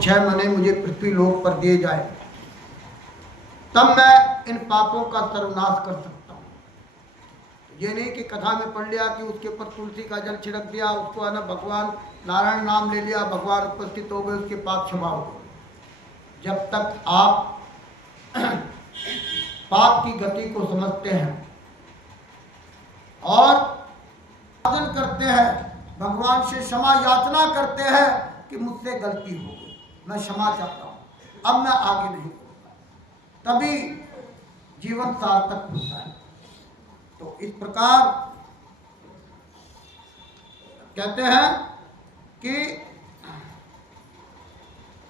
6 महीने मुझे पृथ्वी लोक पर दिए जाए, तब मैं इन पापों का सर्वनाश कर सकता हूँ। ये नहीं कि कथा में पढ़ लिया कि उसके ऊपर तुलसी का जल छिड़क दिया, उसको है ना भगवान नारायण नाम ले लिया, भगवान उपस्थित हो गए, उसके पाप क्षमा हो गए। जब तक आप पाप की गति को समझते हैं और आवेदन करते हैं, भगवान से क्षमा याचना करते हैं कि मुझसे गलती हो गई, मैं क्षमा चाहता हूँ, अब मैं आगे नहीं करूँगा, तभी जीवन सार्थक होता है। तो इस प्रकार कहते हैं कि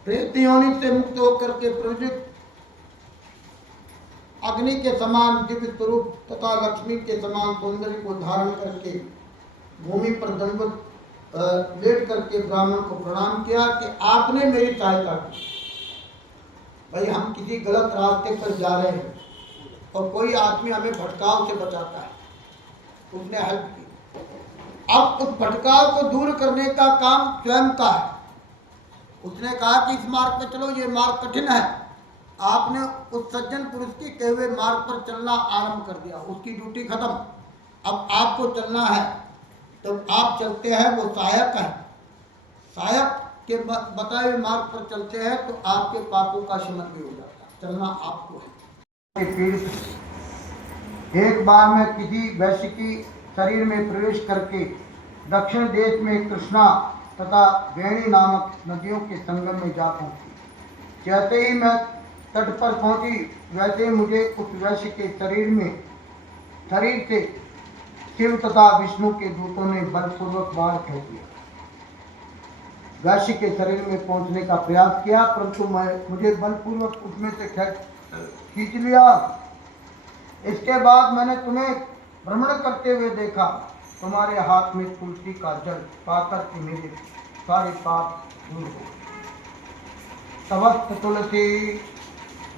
प्रेत योनि से मुक्त होकर के प्रज्वलित अग्नि के समान दिव्य स्वरूप तथा लक्ष्मी के समान सौंदर्य को धारण करके भूमि पर दंडवत लेट करके ब्राह्मण को प्रणाम किया कि आपने मेरी सहायता की। भाई हम किसी गलत रास्ते पर जा रहे हैं और कोई आदमी हमें भटकाव से बचाता है, उसने हेल्प की। अब उस भटकाव को दूर करने का काम स्वयं का है। उसने कहा कि इस मार्ग पर चलो, ये मार्ग कठिन है, आपने उस सज्जन पुरुष के कहे हुए मार्ग पर चलना आरंभ कर दिया, उसकी ड्यूटी खत्म, अब आपको चलना है। तो आप चलते हैं, वो सहायक है, सहायक के बताए हुए मार्ग पर चलते हैं तो आपके पापों का शमन भी हो जाता है, चलना आपको है। एक बार मैं किसी वैश्य की शरीर में प्रवेश करके दक्षिण देश में कृष्णा तथा वेणी नामक नदियों के संगम में जा पहुंची। जैसे ही मैं तट पर पहुंची, वैसे ही मुझे उस वैश्य के शरीर से शिव तथा विष्णु के दूतों ने बलपूर्वक बाहर फेंक दिया। वैश्य के शरीर में पहुंचने का प्रयास किया, परंतु मुझे बलपूर्वक उसमें से खींच लिया। इसके बाद मैंने तुम्हें भ्रमण करते हुए देखा, तुम्हारे हाथ में तुलसी का जल पाकर के मेरे सारे पाप दूर हो। तवस्त तुलसी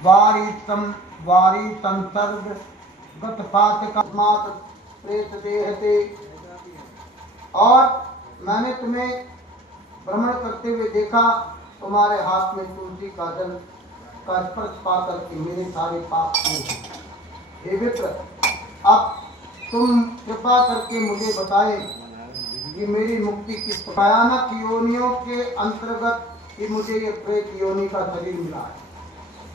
वारी संसर्ग गत पातक प्रेत देहते। और मैंने तुम्हें भ्रमण करते हुए देखा, तुम्हारे हाथ में तुलसी का जल का स्पर्श पाकर के मेरे सारे पाप दूर हो। हे विप्र, अब तुम कृपा करके मुझे बताए कि मेरी मुक्ति किस भयानक योनियों के अंतर्गत कि मुझे ये प्रेत योनि का शरीर मिला है।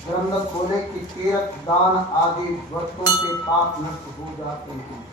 ग्रंथ बोले कि तीर्थ दान आदि व्रतों से पाप नष्ट हो जाते हैं।